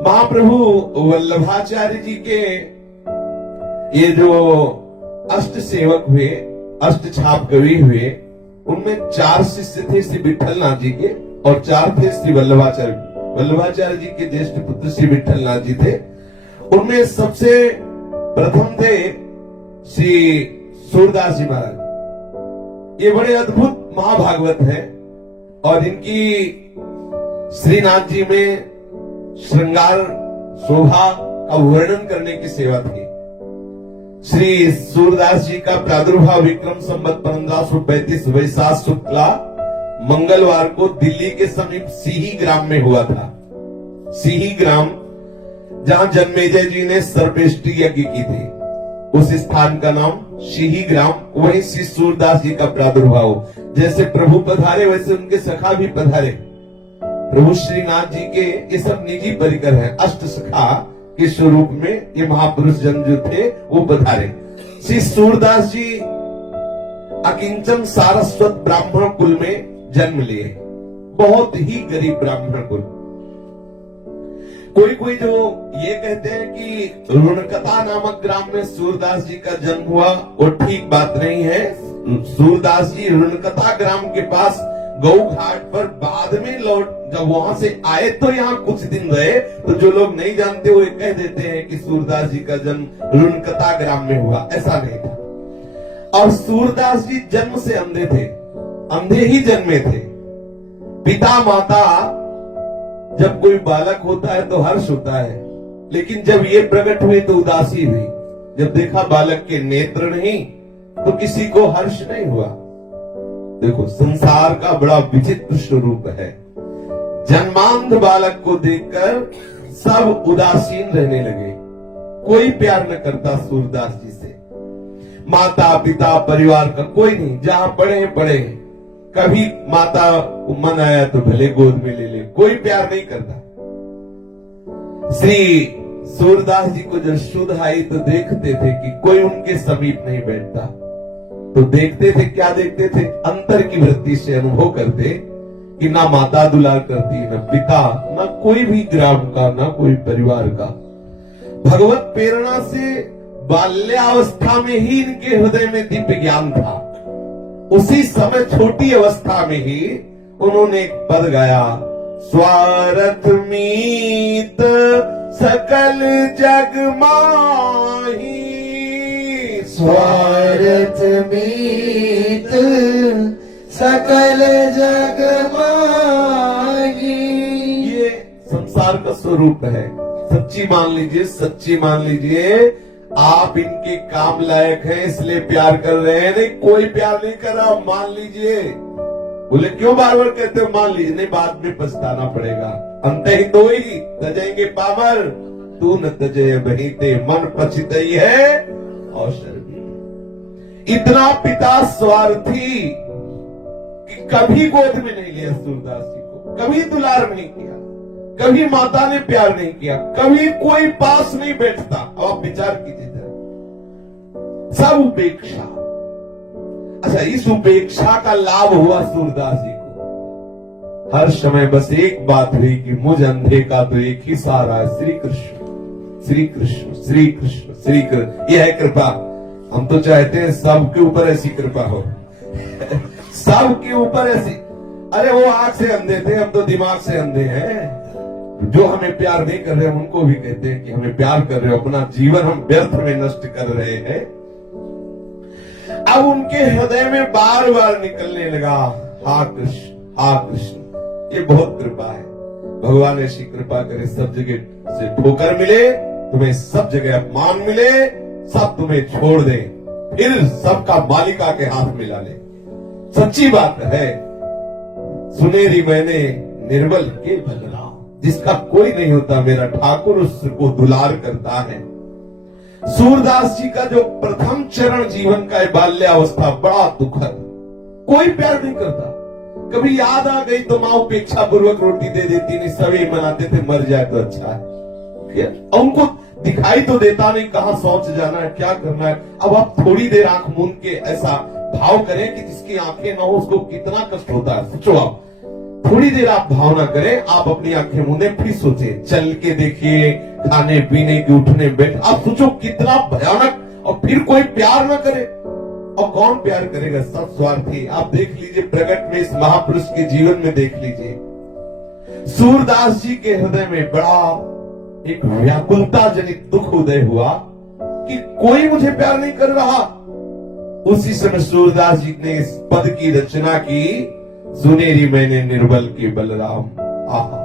महाप्रभु वल्लभाचार्य जी के ये जो अष्ट सेवक हुए, अष्ट छाप कवि हुए, उनमें 4 शिष्य थे श्री विठलनाथ जी के और 4 थे श्री वल्लभाचार्य। वल्लभाचार्य जी के ज्येष्ठ पुत्र श्री विठलनाथ जी थे। उनमें सबसे प्रथम थे श्री सूरदास जी महाराज। ये बड़े अद्भुत महाभागवत है और इनकी श्रीनाथ जी में श्रृंगार शोभा का वर्णन करने की सेवा थी। श्री सूरदास जी का प्रादुर्भाव विक्रम संवत 1535 वैशाख शुक्ला मंगलवार को दिल्ली के समीप सीही ग्राम में हुआ था। सीही ग्राम जहां जन्मेजय जी ने सर्पेष्टि यज्ञ की थी, उस स्थान का नाम सीही ग्राम। वहीं श्री सूरदास जी का प्रादुर्भाव। जैसे प्रभु पधारे वैसे उनके सखा भी पधारे। प्रभु श्रीनाथ जी के ये सब निजी परिकर हैं। अष्ट सखा के स्वरूप में ये महापुरुष जन जो थे वो पधारे। श्री सूरदास जी अकिंचन सारस्वत ब्राह्मण कुल में जन्म लिए, बहुत ही गरीब ब्राह्मण कुल। कोई जो ये कहते हैं कि रुणकता नामक ग्राम में सूरदास जी का जन्म हुआ, वो ठीक बात नहीं है। सूरदास जी रुणकता ग्राम के पास गौ घाट पर बाद में लौट, जब वहां से आए तो यहाँ कुछ दिन रहे, तो जो लोग नहीं जानते वो कह देते हैं कि सूरदास जी का जन्म रुणकता ग्राम में हुआ। ऐसा नहीं था। और सूरदास जी जन्म से अंधे थे, अंधे ही जन्मे थे। पिता माता, जब कोई बालक होता है तो हर्ष होता है, लेकिन जब ये प्रकट हुए तो उदासी हुई। जब देखा बालक के नेत्र नहीं तो किसी को हर्ष नहीं हुआ। देखो, संसार का बड़ा विचित्र स्वरूप है। जन्मांध बालक को देखकर सब उदासीन रहने लगे, कोई प्यार न करता सूरदास जी से। माता पिता परिवार का कोई नहीं, जहां पढ़े पढ़े। कभी माता को मन आया तो भले गोद में ले ले, कोई प्यार नहीं करता। श्री सूरदास जी को जब शुद्ध आई तो देखते थे कि कोई उनके समीप नहीं बैठता। तो देखते थे, क्या देखते थे? अंतर की वृत्ति से अनुभव करते कि ना माता दुलार करती, ना पिता, ना कोई भी ग्राम का, ना कोई परिवार का। भगवत प्रेरणा से बाल्यावस्था में ही इनके हृदय में दिव्य ज्ञान था। उसी समय छोटी अवस्था में ही उन्होंने एक पद गाया, स्वार्थ मीत सकल जग माही, स्वार्थ मीत सकल जग माही। ये संसार का स्वरूप है। सच्ची मान लीजिए, सच्ची मान लीजिए। आप इनके काम लायक हैं इसलिए प्यार कर रहे हैं, नहीं कोई प्यार नहीं कर रहा, मान लीजिए। बोले क्यों बार बार कहते हो मान लीजिए? नहीं, बाद में पछताना पड़ेगा। अंत ही तो ही तजेंगे पामर, तू न तजय बहीते मन पछतई है अवसर। इतना पिता स्वार्थी कि कभी गोद में नहीं लिया सूरदास जी को, कभी दुलार नहीं किया, कभी माता ने प्यार नहीं किया, कभी कोई पास नहीं बैठता। अब आप विचार कीजिए, सब उपेक्षा। अच्छा, इस उपेक्षा का लाभ हुआ सूरदास जी को। हर समय बस एक बात हुई कि मुझ अंधे का तो एक ही सहारा है, श्री कृष्ण श्री कृष्ण श्री कृष्ण श्री कृष्ण। यह है कृपा। हम तो चाहते हैं सबके ऊपर ऐसी कृपा हो सबके ऊपर ऐसी। अरे वो आंख से अंधे थे, अब तो दिमाग से अंधे हैं। जो हमें प्यार नहीं कर रहे हैं उनको भी कहते हैं कि हमें प्यार कर रहे हो, अपना जीवन हम व्यर्थ में नष्ट कर रहे हैं। अब उनके हृदय में बार बार निकलने लगा, हा कृष्ण हा कृष्ण। ये बहुत कृपा है। भगवान ऐसी कृपा करे, सब जगह से ठोकर मिले, तुम्हें सब जगह अपमान मिले, सब तुम्हें छोड़ दे, फिर सबका मालिका के हाथ मिला ले। सच्ची बात है। सुनेरी मैंने निर्बल के बदला, जिसका कोई नहीं होता मेरा ठाकुर उसको दुलार करता है। सूरदास जी का जो प्रथम चरण जीवन का बाल्यावस्था बड़ा दुखद, कोई प्यार नहीं करता। कभी याद आ गई तो माँ उपेक्षा पूर्वक रोटी दे देती, नहीं सभी मनाते थे मर जाए तो अच्छा है। उनको दिखाई तो देता नहीं कहाँ शौच जाना है, क्या करना है। अब आप थोड़ी देर आंख मूंद के ऐसा भाव करें कि जिसकी आंखें ना हो उसको कितना कष्ट होता है। सोचो आप, थोड़ी देर आप भावना करें, आप अपनी आंखें मूंदे, फिर सोचें, चल के देखिए, खाने पीने की, उठने बैठ, आप सोचो कितना भयानक, और फिर कोई प्यार ना करे, और कौन प्यार करेगा? सब स्वार्थी। आप देख लीजिए, प्रकट में इस महापुरुष के जीवन में देख लीजिए, सूरदास जी के हृदय में बड़ा एक व्याकुलता जनित दुख उदय हुआ कि कोई मुझे प्यार नहीं कर रहा। उसी समय सूरदास जी ने इस पद की रचना की, सुनेरी मैंने निर्बल के बलराम। आहा,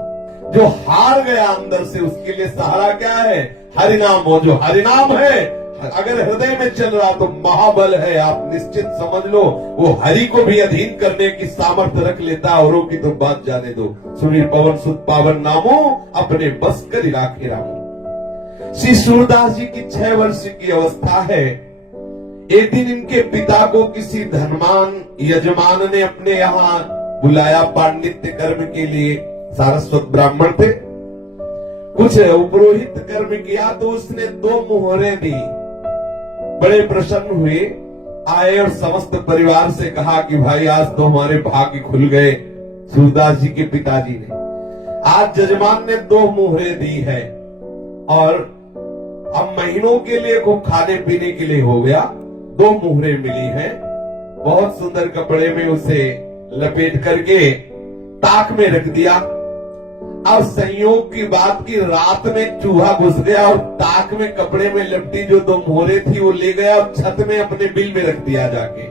जो हार गया अंदर से, उसके लिए सहारा क्या है? हरिनाम। हो जो हरिनाम है, अगर हृदय में चल रहा तो महाबल है। आप निश्चित समझ लो, वो हरि को भी अधीन करने की सामर्थ्य रख लेता है, औरों की तो बात जाने दो। सुनीर पवन सुत पावन नामो, अपने बस कर राखे रामो। श्री सूरदास जी की 6 वर्ष की अवस्था है। एक दिन इनके पिता को किसी धनवान यजमान ने अपने यहाँ बुलाया पांडित्य कर्म के लिए। सारस्वत ब्राह्मण थे, कुछ उपरोहित कर्म किया, तो उसने 2 मोहरें दी। बड़े प्रसन्न हुए, आए और समस्त परिवार से कहा कि भाई आज तो हमारे भाग्य खुल गए। सूरदास जी के पिताजी ने आज जजमान ने 2 मोहरें दी है, और अब महीनों के लिए खूब खाने पीने के लिए हो गया। 2 मोहरें मिली हैं, बहुत सुंदर कपड़े में उसे लपेट करके ताक में रख दिया। अब संयोग की बात की रात में चूहा घुस गया और ताक में कपड़े में लपटी जो 2 मोहरें थी वो ले गया और छत में अपने बिल में रख दिया जाके।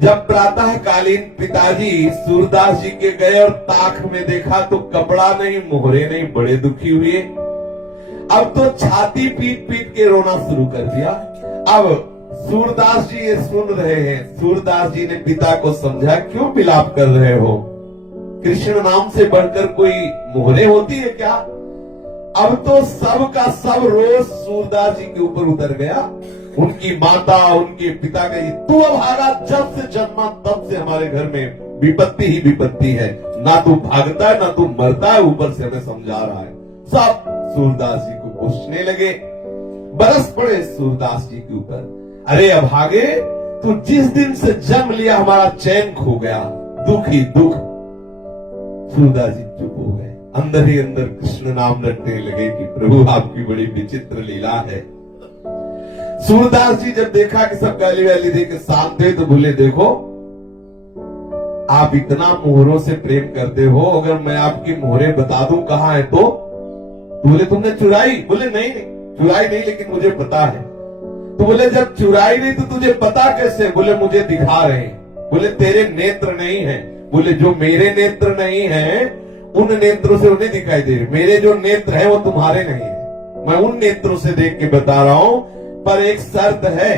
जब प्रातः कालीन पिताजी सूरदास जी के गए और ताक में देखा तो कपड़ा नहीं, मोहरे नहीं, बड़े दुखी हुए। अब तो छाती पीट पीट के रोना शुरू कर दिया। अब सूरदास जी ये सुन रहे हैं। सूरदास जी ने पिता को समझा, क्यों विलाप कर रहे हो? कृष्ण नाम से बढ़कर कोई मोहरे होती है क्या? अब तो सब का सब रोज सूरदास जी के ऊपर उतर गया। उनकी माता, उनके पिता कही, तू अभागा, जब से जन्मा तब से हमारे घर में विपत्ति ही विपत्ति है। ना तू भागता है, ना तू मरता है, ऊपर से हमें समझा रहा है। सब सूरदास जी को पूछने लगे, बरस पड़े सूरदास जी के ऊपर। अरे अभागे, तू जिस दिन से जन्म लिया हमारा चैन खो गया, दुख ही दुख। सूरदास जी चुप हो गए, अंदर ही अंदर कृष्ण नाम रटने लगे कि प्रभु आपकी बड़ी विचित्र लीला है। सूरदास जी जब देखा कि सब गाली वाली दे के शांत थे, तो बोले, देखो आप इतना मोहरों से प्रेम करते हो, अगर मैं आपकी मोहरें बता दूं कहाँ है तो बोले तुमने चुराई? बोले नहीं नहीं, चुराई नहीं, लेकिन मुझे पता है। तो बोले जब चुराई नहीं तो तुझे पता कैसे? बोले मुझे दिखा रहे हैं। बोले तेरे नेत्र नहीं है। बोले जो मेरे नेत्र नहीं है उन नेत्रों से उन्हें दिखाई दे रहे, मेरे जो नेत्र है वो तुम्हारे नहीं है। मैं उन नेत्रों से देख के बता रहा हूं, पर एक शर्त है,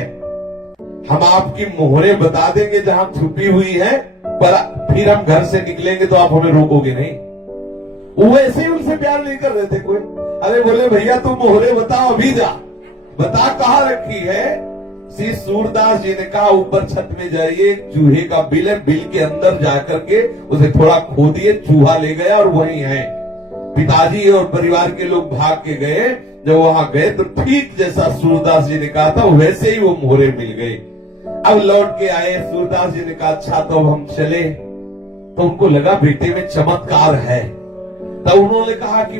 हम आपकी मोहरें बता देंगे जहां छुपी हुई है, पर फिर हम घर से निकलेंगे तो आप हमें रोकोगे नहीं। वो ऐसे ही उनसे प्यार नहीं कर रहे थे कोई। अरे बोले भैया तुम मोहरे बताओ, अभी जा, बता कहाँ रखी है। श्री सूरदास जी ने कहा ऊपर छत में जाइए, चूहे का बिल है, बिल के अंदर जाकर के उसे थोड़ा खोदिए। चूहा ले गया और वही है। पिताजी और परिवार के लोग भाग के गए। जब वहां गए तो ठीक जैसा सूरदास जी ने कहा था वैसे ही वो मोहरे मिल गए। अब लौट के आए, सूरदास जी ने कहा अच्छा तो अब हम चले। तो उनको लगा बेटे में चमत्कार है। तब उन्होंने कहा कि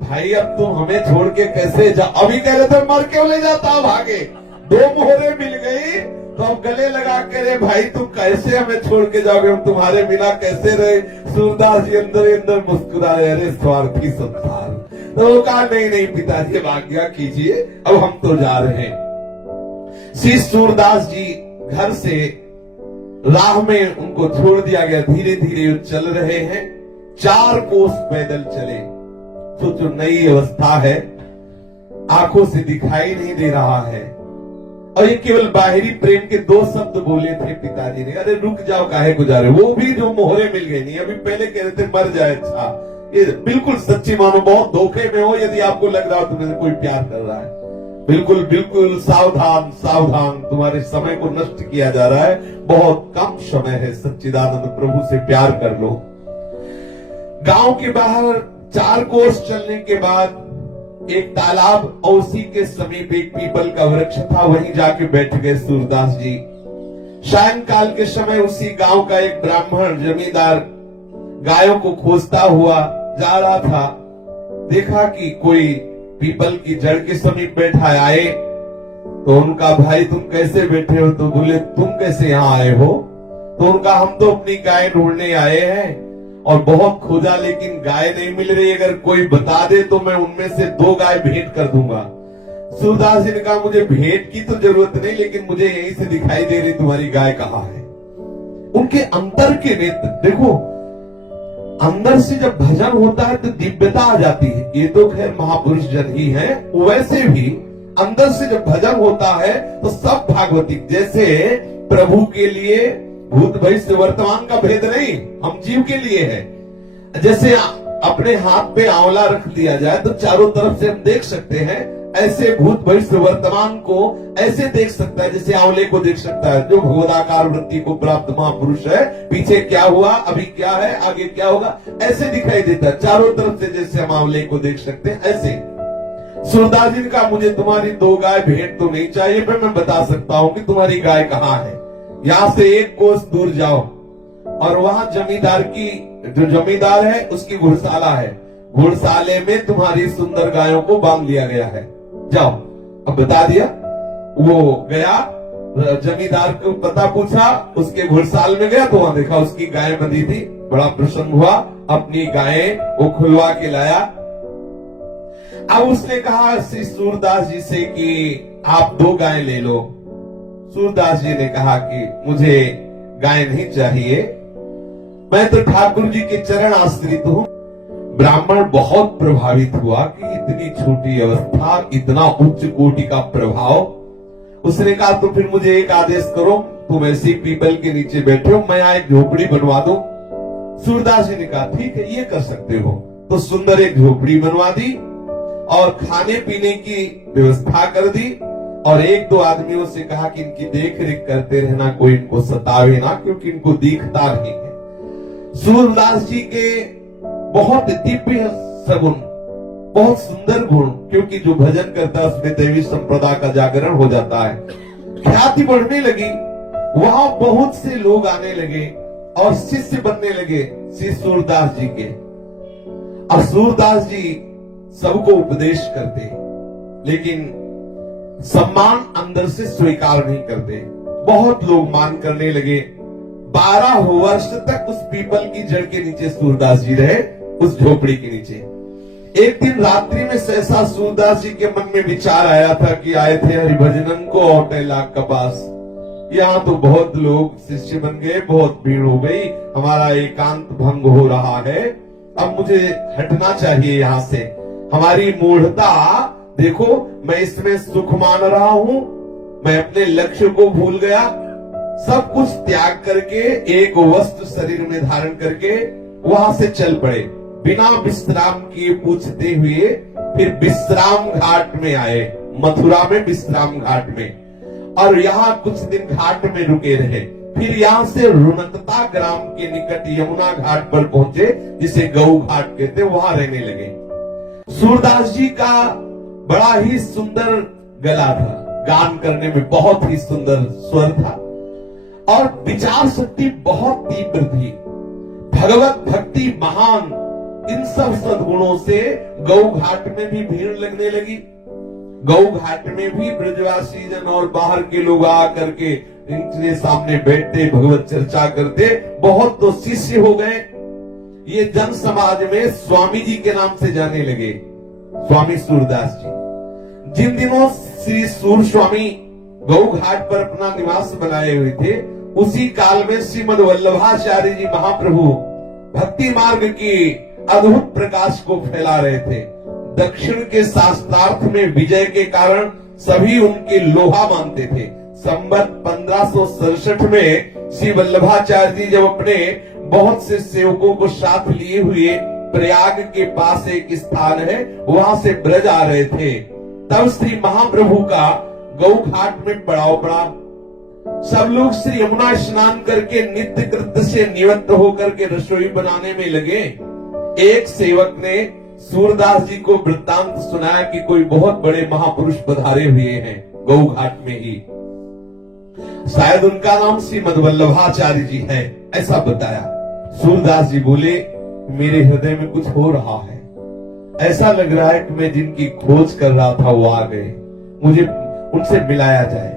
भाई अब तुम हमें छोड़ के कैसे जा? अभी कह रहे थे मर क्यों ले जाता, भागे। 2 मोहरे मिल गई तो अब गले लगा के, रे भाई तुम कैसे हमें छोड़ के जाओगे, हम तुम्हारे बिना कैसे रहे? सूरदास जी अंदर अंदर मुस्कुराए, अरे स्वार्थी संसार। तो वो कहा नहीं नहीं पिताजी आज्ञा कीजिए, अब हम तो जा रहे हैं। श्री सूरदास जी घर से राह में उनको छोड़ दिया गया। धीरे धीरे चल रहे हैं, 4 कोस पैदल चले। सोचो नई अवस्था है, आंखों से दिखाई नहीं दे रहा है, और ये केवल बाहरी प्रेम के 2 शब्द बोले थे पिताजी ने, अरे रुक जाओ काहे को जा रहे, वो भी जो मोहरे मिल गई नहीं। अभी पहले कह रहे थे मर जाए। अच्छा, ये बिल्कुल सच्ची मानो, बहुत धोखे में हो यदि आपको लग रहा हो तुम्हें कोई प्यार कर रहा है। बिल्कुल बिल्कुल सावधान सावधान, तुम्हारे समय को नष्ट किया जा रहा है। बहुत कम समय है, सच्चिदानंद प्रभु से प्यार कर लो। गांव के बाहर 4 कोस चलने के बाद एक तालाब और उसी के समीप एक पीपल का वृक्ष था, वहीं जाके बैठ गए सूरदास जी। सायंकाल के समय उसी गांव का एक ब्राह्मण जमींदार गायों को खोजता हुआ जा रहा था, देखा कि कोई पीपल की जड़ के समीप बैठा है। आए तो उनका, भाई तुम कैसे बैठे हो? तो बोले तुम कैसे यहाँ आए हो? तो उनका, हम तो अपनी गाय ढूंढने आए हैं और बहुत खोजा लेकिन गाय नहीं मिल रही, अगर कोई बता दे तो मैं उनमें से 2 गाय भेंट कर दूंगा। सूरदास जी ने कहा मुझे भेंट की तो जरूरत नहीं, लेकिन मुझे यहीं से दिखाई दे रही तुम्हारी गाय कहाँ है। उनके अंतर के नेत्र देखो, अंदर से जब भजन होता है तो दिव्यता आ जाती है। ये तो खैर महापुरुष जन ही है, वैसे भी अंदर से जब भजन होता है तो सब भागवतिक, जैसे प्रभु के लिए भूत भविष्य वर्तमान का भेद नहीं, हम जीव के लिए है। जैसे अपने हाथ पे आंवला रख दिया जाए तो चारों तरफ से हम देख सकते हैं, ऐसे भूत भविष्य वर्तमान को ऐसे देख सकता है जैसे आंवले को देख सकता है। जो भगवदाकार वृत्ति को प्राप्त महापुरुष है, पीछे क्या हुआ, अभी क्या है, आगे क्या होगा, ऐसे दिखाई देता है चारों तरफ से, जैसे हम आंवले को देख सकते हैं ऐसे। सूरदास जी का, मुझे तुम्हारी 2 गाय भेंट तो नहीं चाहिए, पर मैं बता सकता हूं कि तुम्हारी गाय कहाँ है। यहां से 1 कोस दूर जाओ और वहां जमींदार की, जो जमींदार है उसकी घुड़शाला है, घुड़शाले में तुम्हारी सुंदर गायों को बांध लिया गया है, जाओ। अब बता दिया, वो गया, जमींदार को पता पूछा, उसके घुड़साल में गया तो वहां देखा उसकी गाय बंधी थी, बड़ा प्रसन्न हुआ, अपनी गायें वो खुलवा के लाया। अब उसने कहा श्री सूरदास जी से कि आप 2 गाय ले लो। सूरदास जी ने कहा कि मुझे गाय नहीं चाहिए, मैं तो ठाकुर जी के चरण आश्रित हूं। ब्राह्मण बहुत प्रभावित हुआ कि इतनी छोटी अवस्था, इतना उच्च कोटि का प्रभाव। उसने कहा तो फिर मुझे एक आदेश करो, तुम ऐसी पीपल के नीचे बैठे हो, मैं यहाँ एक झोपड़ी बनवा दूं। सूरदास जी ने कहा ठीक है, ये कर सकते हो। तो सुंदर एक झोपड़ी बनवा दी और खाने पीने की व्यवस्था कर दी, और 1-2 आदमियों से कहा कि इनकी देख रेख करते रहना, कोई इनको सतावे ना, क्योंकि इनको दिखता नहीं है। सूरदास जी के बहुत दिव्य सगुण, बहुत सुंदर गुण, क्योंकि जो भजन करता है उसमें दैवी संप्रदा का जागरण हो जाता है। ख्याति बढ़ने लगी, वहां बहुत से लोग आने लगे और शिष्य बनने लगे श्री सूरदास जी के। और सूरदास जी सबको उपदेश करते, लेकिन सम्मान अंदर से स्वीकार नहीं करते। बहुत लोग मान करने लगे। 12 वर्ष तक उस पीपल की जड़ के नीचे सूरदास जी रहे, उस झोपड़ी के नीचे। एक दिन रात्रि में सहसा सूरदास जी के मन में विचार आया था कि आए थे हरिभजनन को औटे लाख का पास, यहाँ तो बहुत लोग शिष्य बन गए, बहुत भीड़ हो गई, हमारा एकांत भंग हो रहा है, अब मुझे हटना चाहिए यहाँ से। हमारी मूढ़ता देखो, मैं इसमें सुख मान रहा हूं, मैं अपने लक्ष्य को भूल गया, सब कुछ त्याग करके एक वस्त्र शरीर में धारण करके वहां से चल पड़े। बिना विश्राम किए पूछते हुए फिर विश्राम घाट में आए, मथुरा में विश्राम घाट में, और यहाँ कुछ दिन घाट में रुके रहे। फिर यहाँ से रुनकता ग्राम के निकट यमुना घाट पर पहुंचे, जिसे गौ घाट कहते, वहां रहने लगे। सूरदास जी का बड़ा ही सुंदर गला था, गान करने में बहुत ही सुंदर स्वर था, और विचार शक्ति बहुत तीव्र थी, भगवत भक्ति महान। इन सब सद्गुणों से गौ घाट में भी भीड़ लगने लगी। गौ घाट में भी ब्रजवासी जन और बाहर के लोग आ करके इनके सामने बैठते, भगवत चर्चा करते। बहुत तो शिष्य हो गए। ये जन समाज में स्वामी जी के नाम से जाने लगे, स्वामी सूरदास जी। जिन दिनों श्री सूर स्वामी गौ घाट पर अपना निवास बनाए हुए थे, उसी काल में श्रीमद वल्लभाचार्य जी महाप्रभु भक्ति मार्ग की अद्भुत प्रकाश को फैला रहे थे। दक्षिण के शास्त्रार्थ में विजय के कारण सभी उनके लोहा मानते थे। संवत 1567 में श्री वल्लभाचार्य जी जब अपने बहुत से सेवकों को साथ लिए हुए प्रयाग के पास एक स्थान है, वहां से ब्रज आ रहे थे, तब श्री महाप्रभु का गौ घाट में पड़ाव पड़ा। सब लोग श्री यमुना स्नान करके नित्य कृत्य से निवृत्त होकर के रसोई बनाने में लगे। एक सेवक ने सूरदास जी को वृत्तांत सुनाया कि कोई बहुत बड़े महापुरुष पधारे हुए हैं गौ घाट में ही, शायद उनका नाम श्रीमद वल्लभाचार्य जी है, ऐसा बताया। सूरदास जी बोले, मेरे हृदय में कुछ हो रहा है, ऐसा लग रहा है कि मैं जिनकी खोज कर रहा था वो आ गए, मुझे उनसे मिलाया जाए।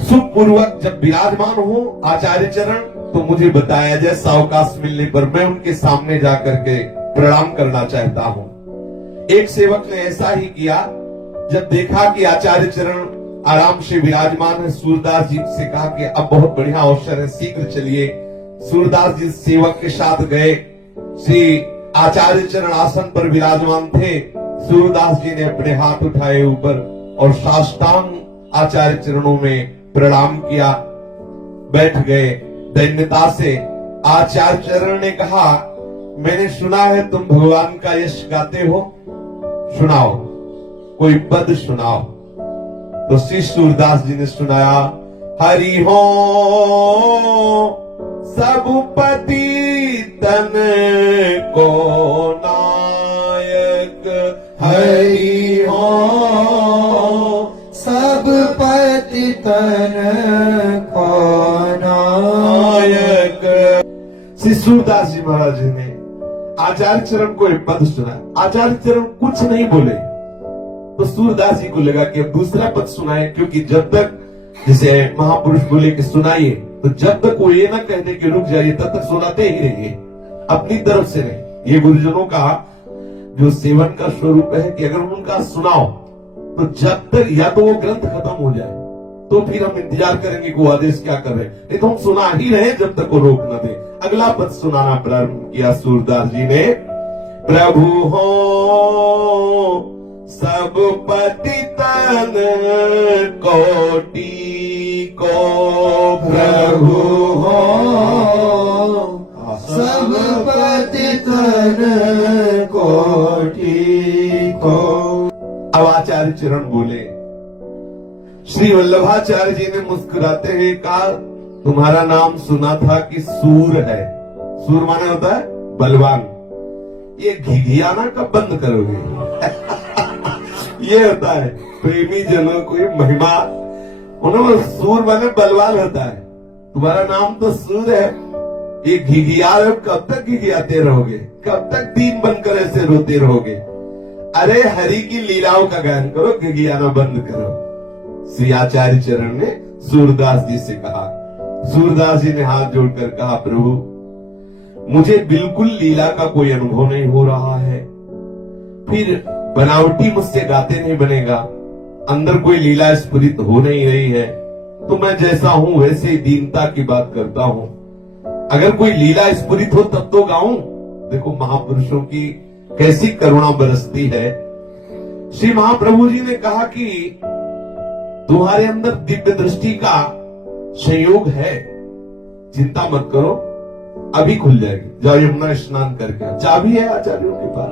सुखपूर्वक जब विराजमान हो आचार्य चरण तो मुझे बताया जाए, सावकाश मिलने पर मैं उनके सामने जाकर के प्रणाम करना चाहता हूं। एक सेवक ने ऐसा ही किया। जब देखा कि आचार्य चरण आराम से विराजमान है, सूरदास जी से कहा कि अब बहुत बढ़िया अवसर है, शीघ्र चलिए। सूरदास जी सेवक के साथ गए। श्री आचार्य चरण आसन पर विराजमान थे। सूरदास जी ने अपने हाथ उठाए ऊपर और साष्टांग आचार्य चरणों में प्रणाम किया, बैठ गए दैन्यता से। आचार्य चरण ने कहा, मैंने सुना है तुम भगवान का यश गाते हो, सुनाओ, कोई पद सुनाओ। तो श्री सूरदास जी ने सुनाया, हरि हो सब पतितन को नायक, हरि हो सब पतितन को नायक। श्री सूरदास जी महाराज जी ने आचार्य चरण को एक पद सुना। आचार्य चरण कुछ नहीं बोले तो सूरदास जी को लगा कि अब दूसरा पद सुनाए, क्योंकि जब तक जैसे महापुरुष बोले कि सुनाइए, तो जब तक वो ये ना कहने कि रुक जाइए तब तक सुनाते ही रहिए, अपनी तरफ से नहीं। ये गुरुजनों का जो सेवन का स्वरूप है कि अगर उनका सुनाओ तो जब तक या तो वो ग्रंथ खत्म हो जाए तो फिर हम इंतजार करेंगे कि वो आदेश क्या कर रहे, नहीं तो हम सुना ही रहे जब तक वो रोक न दे। अगला पद सुनाना प्रारंभ किया सूरदास जी ने, प्रभु हो सब पतितन कोटि को, प्रभु हो सब पतितन कोटि को। अब आचार्य चरण बोले। श्री वल्लभाचार्य जी ने मुस्कुराते हुए कहा, तुम्हारा नाम सुना था कि सूर है। सूर माने होता है बलवान। ये घिघियाना कब बंद करोगे? ये होता है प्रेमी जनों की महिमा। उन्होंने सूर माने बलवान होता है। तुम्हारा नाम तो सूर है, ये घिघिया रहे, कब तक घिघियाते रहोगे? कब तक दीन बनकर ऐसे रोते रहोगे? अरे हरि की लीलाओं का गायन करो, घिघियाना बंद करो। श्री आचार्य चरण ने सूरदास जी से कहा। सूरदास जी ने हाथ जोड़कर कहा, प्रभु मुझे बिल्कुल लीला का कोई अनुभव नहीं हो रहा है, फिर बनावटी मुझसे गाते नहीं बनेगा, अंदर कोई लीला स्फुरित हो नहीं रही है, तो मैं जैसा हूं वैसे ही दीनता की बात करता हूं। अगर कोई लीला स्फुरित हो तब तो गाऊं। देखो महापुरुषों की कैसी करुणा बरसती है। श्री महाप्रभु जी ने कहा कि तुम्हारे अंदर दिव्य दृष्टि का संयोग है, चिंता मत करो, अभी खुल जाएगी। जाओ यमुना स्नान करके, चाबी है आचार्यों के पास।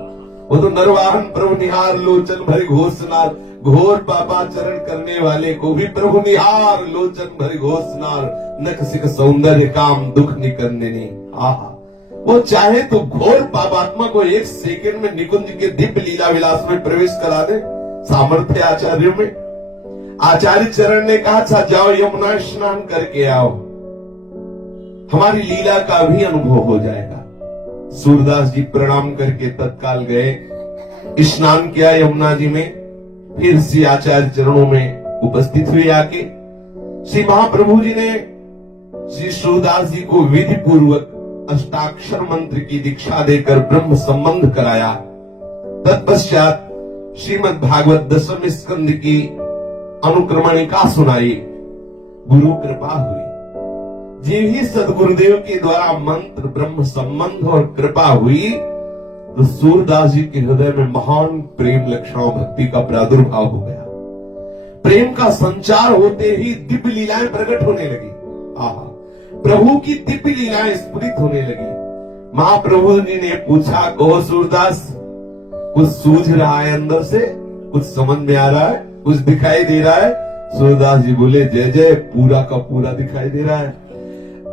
वो तो नरवाहन प्रभु निहार लोचन भरे घोषनार, घोर पापाचरण करने वाले को भी प्रभु निहार लोचन भरे घोषनार, नख सिख सौंदर्य काम दुख निकलने नहीं। आहा, वो चाहे तो घोर पापात्मा को एक सेकंड में निकुंज के दिव्य लीला विलास में प्रवेश करा दे, सामर्थ्य आचार्यों में। आचार्य चरण ने कहा, अच्छा जाओ यमुना स्नान करके आओ, हमारी लीला का भी अनुभव हो जाएगा। सूरदास जी प्रणाम करके तत्काल गए, स्नान किया यमुना जी में, फिर श्री आचार्य चरणों में उपस्थित हुए आके। श्री महाप्रभु जी ने श्री सूरदास जी को विधि पूर्वक अष्टाक्षर मंत्र की दीक्षा देकर ब्रह्म संबंध कराया। तत्पश्चात श्रीमद् भागवत दशम स्कंद की अनुक्रमणिका सुनाई। गुरु कृपा हुई, जी ही सदगुरुदेव के द्वारा मंत्र ब्रह्म संबंध और कृपा हुई तो सूरदास जी के हृदय में महान प्रेम लक्षणों भक्ति का प्रादुर्भाव हो गया। प्रेम का संचार होते ही दिव्य लीलाएं प्रकट होने लगी। आहा, प्रभु की दिव्य लीलाएं स्फुरित होने लगी। महाप्रभु जी ने पूछा, कहो सूरदास, कुछ सूझ रहा है अंदर से, कुछ समझ में आ रहा है, कुछ दिखाई दे रहा है? सूरदास जी बोले, जय जय, पूरा का पूरा दिखाई दे रहा है।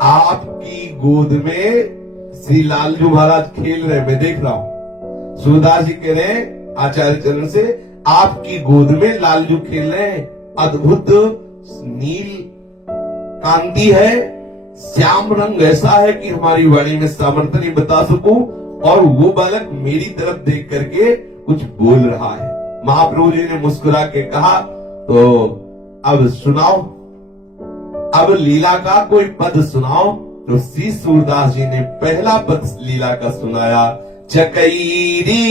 आपकी गोद में श्री लालजू महाराज खेल रहे, मैं देख रहा हूं। सूरदास जी कह रहे हैं आचार्य चरण से, आपकी गोद में लालजू खेल रहे हैं, अद्भुत नील कांति है, श्याम रंग ऐसा है कि हमारी वाणी में सामर्थ्य नहीं बता सकूं, और वो बालक मेरी तरफ देख करके कुछ बोल रहा है। महाप्रभु जी ने मुस्कुरा के कहा, तो अब सुनाओ, अब लीला का कोई पद सुनाओ। तो श्री सूरदास जी ने पहला पद लीला का सुनाया। चकैरी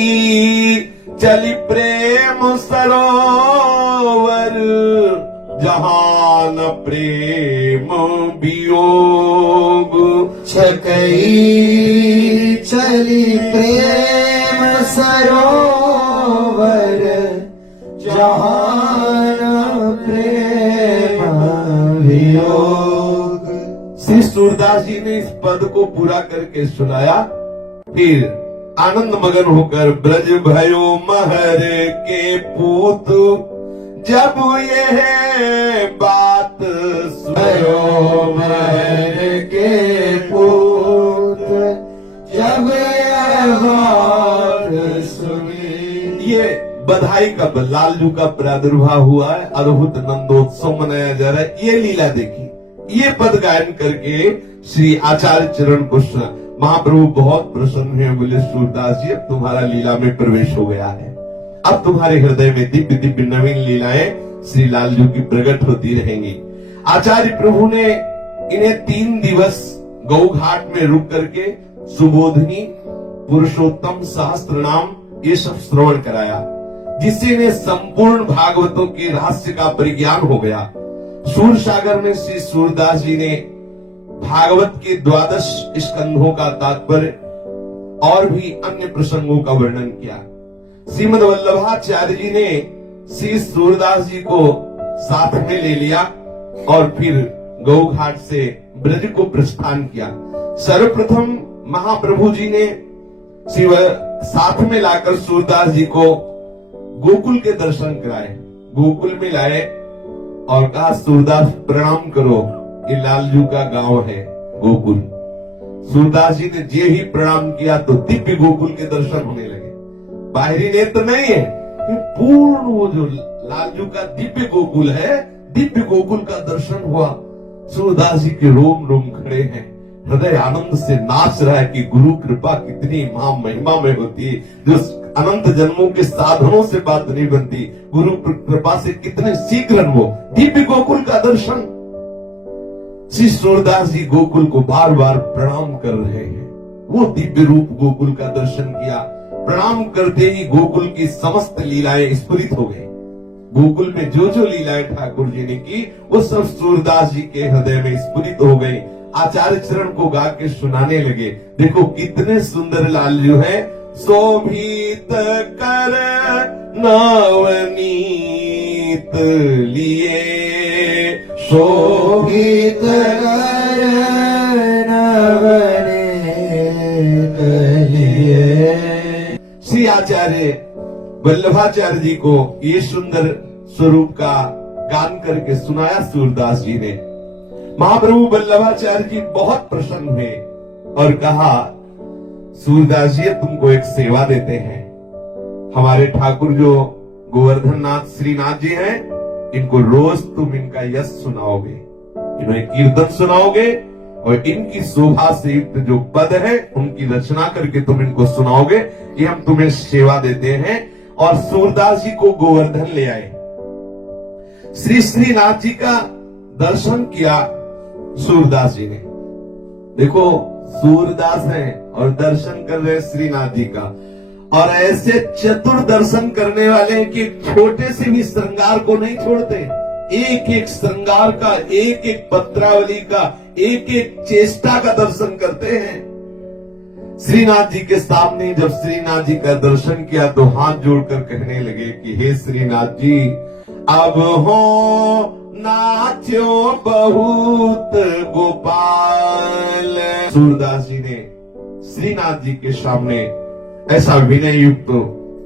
चली प्रेम सरोवर, जहान प्रेम वियोग। छकई चली प्रेम सरोवर, जहान प्रेम वियोग। श्री सूरदास जी ने इस पद को पूरा करके सुनाया। फिर आनंद मगन होकर ब्रज भयो महर के पूत, जब यह बात भयो महर के पूत, जब यह बात सुनी। ये बधाई का लालजू का प्रादुर्भाव हुआ है, अद्भुत नंदोत्सव मनाया जा रहा है। ये लीला देखी, ये पद गायन करके श्री आचार्य चरण को सुना। महाप्रभु बहुत प्रसन्न है, बोले सूरदास जी अब तुम्हारा लीला में प्रवेश हो गया है, अब तुम्हारे हृदय में दिव्य दिव्य नवीन लीलाएं श्री लालजू की प्रकट होती रहेंगी। आचार्य प्रभु ने इन्हें 3 दिवस गौ घाट में रुक करके सुबोधनी, पुरुषोत्तम सहस्त्र नाम ये सब श्रवण कराया, जिससे इन्हें संपूर्ण भागवतों के रहस्य का परिज्ञान हो गया। सूर सागर में श्री सूरदास जी ने भागवत के 12 स्कंधों का तात्पर्य और भी अन्य प्रसंगों का वर्णन किया। श्रीमद वल्लभाचार्य जी ने श्री सूरदास जी को साथ में ले लिया और फिर गौ घाट से ब्रज को प्रस्थान किया। सर्वप्रथम महाप्रभु जी ने शिव साथ में लाकर सूरदास जी को गोकुल के दर्शन कराए, गोकुल में लाए और कहा सूरदास प्रणाम करो, ये लालजू का गांव है गोकुल। सूरदास जी ने जे ही प्रणाम किया तो दिव्य गोकुल के दर्शन होने लगे। बाहरी नेत्र नहीं है, ये पूर्ण वो जो लालजू का दिव्य गोकुल है, दिव्य गोकुल का दर्शन हुआ। सूरदास जी के रोम रोम खड़े हैं, हृदय आनंद से नाच रहा है कि गुरु कृपा कितनी महा महिमा में होती है, जो अनंत जन्मों के साधनों से बात नहीं बनती, गुरु कृपा से कितने शीघ्र वो दिव्य गोकुल का दर्शन। श्री सूरदास जी गोकुल को बार बार प्रणाम कर रहे हैं, वो दिव्य रूप गोकुल का दर्शन किया। प्रणाम करते ही गोकुल की समस्त लीलाएं स्फुरित हो गई। गोकुल में जो जो लीलाएं ठाकुर जी ने की वो सब सूरदास जी के हृदय में स्फुरित हो गई। आचार्य चरण को गा के सुनाने लगे, देखो कितने सुंदर लालजू है। शोभित कर नवनीत लिए, शोभित कर नवनीत लिए। श्री आचार्य वल्लभाचार्य जी को ये सुंदर स्वरूप का गान करके सुनाया सूरदास जी ने। महाप्रभु वल्लभाचार्य जी बहुत प्रसन्न हुए और कहा सूरदास जी तुमको एक सेवा देते हैं। हमारे ठाकुर जो गोवर्धन नाथ श्रीनाथ जी हैं, इनको रोज तुम इनका यश सुनाओगे, इन्हें कीर्तन सुनाओगे और इनकी शोभा से युक्त जो पद है उनकी रचना करके तुम इनको सुनाओगे, ये हम तुम्हें सेवा देते हैं। और सूरदास जी को गोवर्धन ले आए, श्री श्रीनाथ जी का दर्शन किया सूरदास जी ने। देखो सूरदास हैं और दर्शन कर रहे श्रीनाथ जी का, और ऐसे चतुर दर्शन करने वाले कि छोटे से भी श्रृंगार को नहीं छोड़ते, एक एक श्रृंगार का, एक एक पत्रावली का, एक एक चेष्टा का दर्शन करते हैं। श्रीनाथ जी के सामने जब श्रीनाथ जी का दर्शन किया तो हाथ जोड़कर कहने लगे कि हे श्रीनाथ जी, अब हो नाचो बहुत गोपाल। सूरदास जी ने श्रीनाथ जी के सामने ऐसा विनय युक्त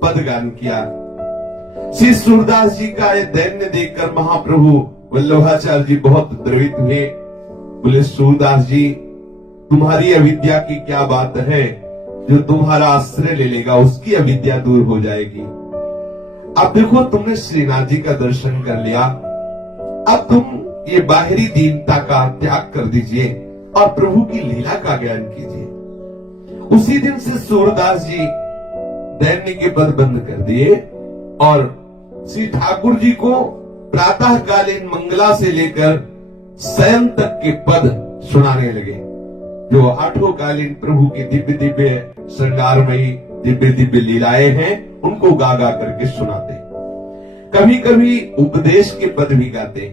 पद गान किया। श्री सूरदास जी का ये दैन्य देखकर महाप्रभु वल्लभाचार्य जी बहुत द्रवित हुए। बोले सूरदास जी, तुम्हारी अविद्या की क्या बात है, जो तुम्हारा आश्रय ले लेगा उसकी अविद्या दूर हो जाएगी। अब देखो तुमने श्रीनाथ जी का दर्शन कर लिया, अब तुम ये बाहरी दीनता का त्याग कर दीजिए और प्रभु की लीला का ज्ञान कीजिए। उसी दिन से सूरदास जी दैन्य के पद बंद कर दिए और श्री ठाकुर जी को प्रातःकालीन मंगला से लेकर शयन तक के पद सुनाने लगे, जो आठों कालीन प्रभु की दिव्य दिव्य श्रृंगारमयी दिव्य दिव्य लीलाएं हैं, उनको गा गा करके सुनाते। कभी कभी उपदेश के पद भी गाते।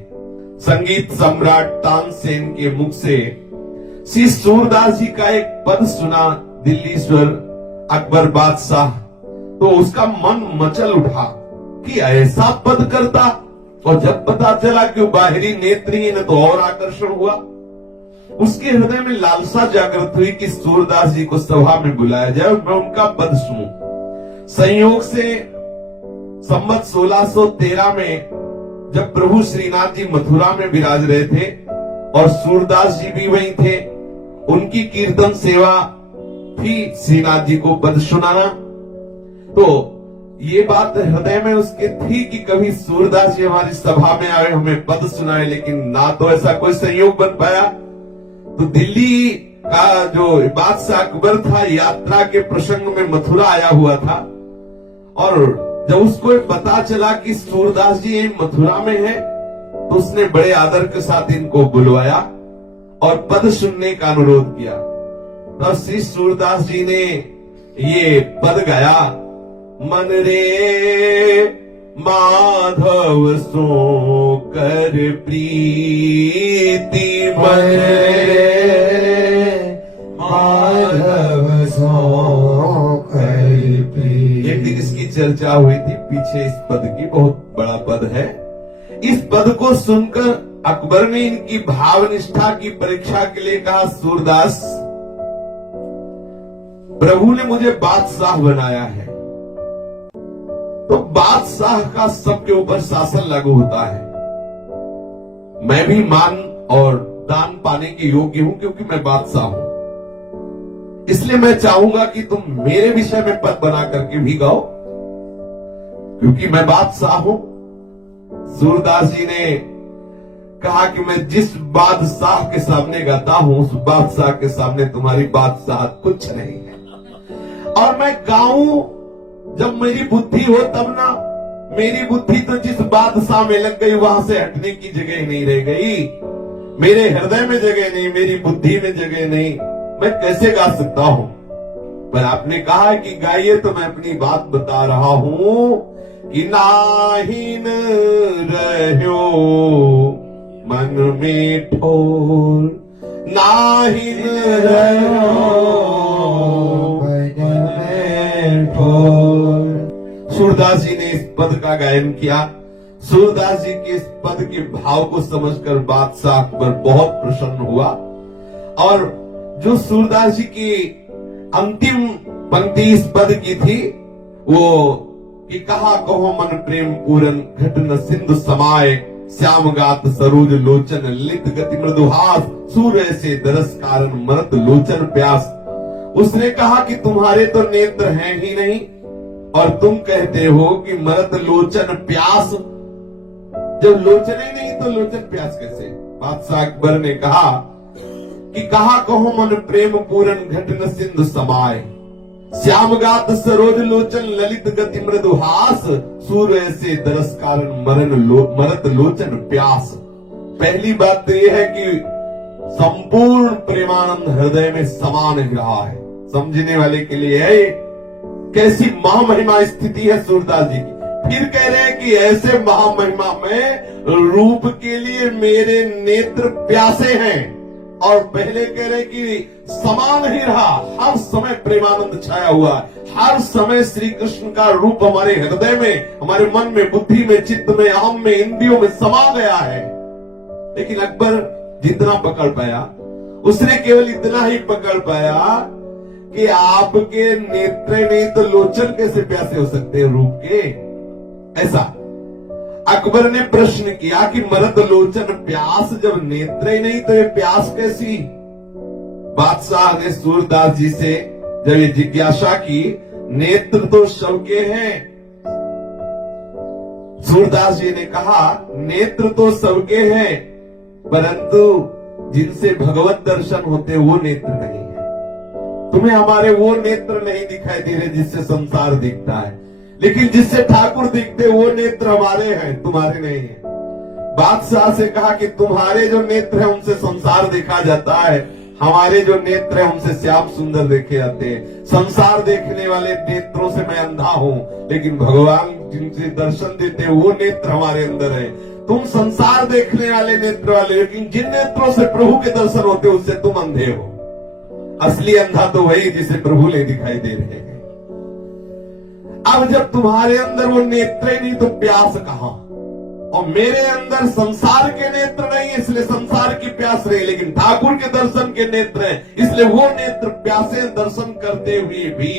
संगीत सम्राट तानसेन के मुख से श्री सूरदास जी का एक पद सुना, दिल्लीश्वर अकबर बादशाह, तो उसका मन मचल उठा कि ऐसा पद करता। और जब पता चला कि वो बाहरी नेत्रहीन, तो और आकर्षण हुआ। उसके हृदय में लालसा जागृत हुई कि सूरदास जी को सभा में बुलाया जाए, मैं उनका पद सुनूं। संयोग से संवत 1613 में जब प्रभु श्रीनाथ जी मथुरा में विराज रहे थे और सूरदास जी भी वहीं थे, उनकी कीर्तन सेवा थी श्रीनाथ जी को पद सुनाना। तो ये बात हृदय में उसके थी कि कभी सूरदास जी हमारी सभा में आए, हमें पद सुनाए, लेकिन ना तो ऐसा कोई संयोग बन पाया। तो दिल्ली का जो बादशाह अकबर था, यात्रा के प्रसंग में मथुरा आया हुआ था, और जब उसको पता चला कि सूरदास जी यहीं मथुरा में है, तो उसने बड़े आदर के साथ इनको बुलवाया और पद सुनने का अनुरोध किया। तब श्री सूरदास जी ने ये पद गाया, मन रे माधव सो कर प्रीति, मन रे माधव सो कर प्रीति। एक दिन इसकी चर्चा हुई थी पीछे, इस पद की, बहुत बड़ा पद है। इस पद को सुनकर अकबर ने इनकी भावनिष्ठा की परीक्षा के लिए कहा, सूरदास, प्रभु ने मुझे बादशाह बनाया है, तो बादशाह का सबके ऊपर शासन लागू होता है। मैं भी मान और दान पाने के योग्य हूं क्योंकि मैं बादशाह हूं। इसलिए मैं चाहूंगा कि तुम मेरे विषय में पद बना करके भी गाओ, क्योंकि मैं बादशाह हूं। सूरदास जी ने कहा कि मैं जिस बादशाह के सामने गाता हूं, उस बादशाह के सामने तुम्हारी बादशाह कुछ नहीं है। और मैं गाऊं जब मेरी बुद्धि हो तब ना। मेरी बुद्धि तो जिस बादशाह में लग गई, वहां से हटने की जगह नहीं रह गई। मेरे हृदय में जगह नहीं, मेरी बुद्धि में जगह नहीं, मैं कैसे गा सकता हूं? पर आपने कहा है कि गाइए, तो मैं अपनी बात बता रहा हूं कि नाहिन रह्यो मन में ठोर, नाहिन रह्यो सूरदास जी ने इस पद का गायन किया। सूरदास जी के इस पद के भाव को समझकर बादशाह अकबर बहुत प्रसन्न हुआ। और जो सूरदास जी की अंतिम पंक्ति इस पद की थी, वो कि कहा कहो मन प्रेम पूरन, घटन सिंधु समाये, श्याम गात सरोज लोचन, लित गति मृदुहास, सूर्य से दरस कारण मरत लोचन प्यास। उसने कहा कि तुम्हारे तो नेत्र हैं ही नहीं, और तुम कहते हो कि मरत लोचन प्यास। जब लोचन ही नहीं तो लोचन प्यास कैसे? बादशाह अकबर ने कहा कि कहा कहो मन प्रेम पूरन, घटन सिंधु समाये, श्याम गात सरोज लोचन, ललित गति मृदुहास, सूर्य से दरस कारण मरत लोचन प्यास। पहली बात तो यह है कि संपूर्ण प्रेमानंद हृदय में समान रहा है। समझने वाले के लिए है कैसी महामहिमा स्थिति है सूरदास जी की। फिर कह रहे हैं कि ऐसे महामहिमा में रूप के लिए मेरे नेत्र प्यासे हैं। और पहले कह रहे कि समान ही रहा, हर समय प्रेमानंद छाया हुआ है, हर समय श्री कृष्ण का रूप हमारे हृदय में, हमारे मन में, बुद्धि में, चित्त में, अहम में, इंद्रियों में समा गया है। लेकिन अकबर जितना पकड़ पाया, उसने केवल इतना ही पकड़ पाया कि आपके नेत्र नहीं तो लोचन कैसे प्यासे हो सकते हैं रूप के? ऐसा अकबर ने प्रश्न किया कि मरद लोचन प्यास, जब नेत्र ही नहीं तो ये प्यास कैसी? बादशाह ने सूरदास जी से जब ये जिज्ञासा की, नेत्र तो सबके हैं। सूरदास जी ने कहा नेत्र तो सबके हैं, परंतु जिनसे भगवत दर्शन होते वो नेत्र नहीं है। तुम्हें हमारे वो नेत्र नहीं दिखाई दे रहे जिससे संसार दिखता है, लेकिन जिससे ठाकुर दिखते वो नेत्र हमारे हैं, तुम्हारे नहीं है। बादशाह से कहा कि तुम्हारे जो नेत्र है उनसे संसार देखा जाता है, हमारे जो नेत्र है उनसे श्याम सुंदर देखे जाते हैं। संसार देखने वाले नेत्रों से मैं अंधा हूं, लेकिन भगवान जिनसे दर्शन देते हैं वो नेत्र हमारे अंदर है। तुम संसार देखने वाले नेत्र वाले, लेकिन जिन नेत्रों से प्रभु के दर्शन होते उससे तुम अंधे हो। असली अंधा तो वही जिसे प्रभु ले दिखाई दे रहे हैं। अब जब तुम्हारे अंदर वो नेत्र ही नहीं तो प्यास कहां? और मेरे अंदर संसार के नेत्र नहीं, इसलिए संसार की प्यास रही, लेकिन ठाकुर के दर्शन के नेत्र हैं, इसलिए वो नेत्र प्यासे दर्शन करते हुए भी।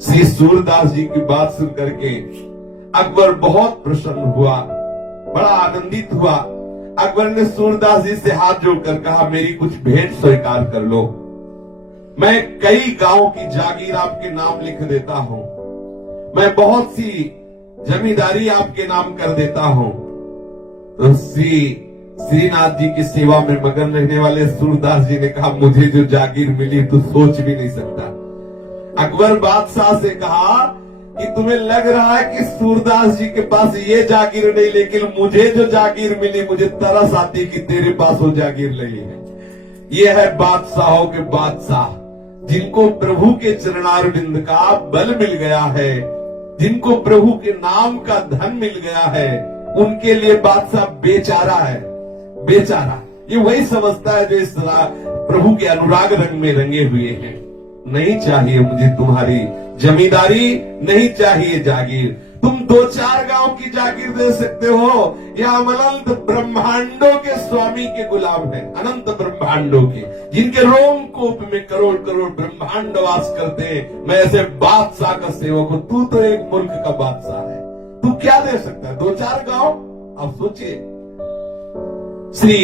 श्री सूरदास जी की बात सुन करके अकबर बहुत प्रसन्न हुआ, बड़ा आनंदित हुआ। अकबर ने सूरदास जी से हाथ जोड़कर कहा, मेरी कुछ भेंट स्वीकार कर लो। मैं कई गांव की जागीर आपके नाम लिख देता हूं, मैं बहुत सी जमींदारी आपके नाम कर देता हूं। तो श्रीनाथ जी की सेवा में मगन रहने वाले सूरदास जी ने कहा, मुझे जो जागीर मिली तो सोच भी नहीं सकता। अकबर बादशाह से कहा कि तुम्हें लग रहा है कि सूरदास जी के पास ये जागीर नहीं, लेकिन मुझे जो जागीर मिली मुझे तरस आती कि तेरे पास वो जागीर नहीं है। ये है बादशाहों के बादशाह, जिनको प्रभु के चरणारविंद का बल मिल गया है, जिनको प्रभु के नाम का धन मिल गया है, उनके लिए बादशाह बेचारा है, बेचारा। ये वही समझता है जो इस प्रभु के अनुराग रंग में रंगे हुए हैं। नहीं चाहिए मुझे तुम्हारी जमींदारी, नहीं चाहिए जागीर। तुम 2-4 गांव की जागीर दे सकते हो, या हम अनंत ब्रह्मांडों के स्वामी के गुलाम हैं, अनंत ब्रह्मांडों के, जिनके रोमकूप में करोड़ करोड़ ब्रह्मांड वास करते हैं। मैं ऐसे बादशाह का सेवक हूं, तू तो एक मुल्क का बादशाह है, तू क्या दे सकता है? 2-4 गांव। अब सोचिए, श्री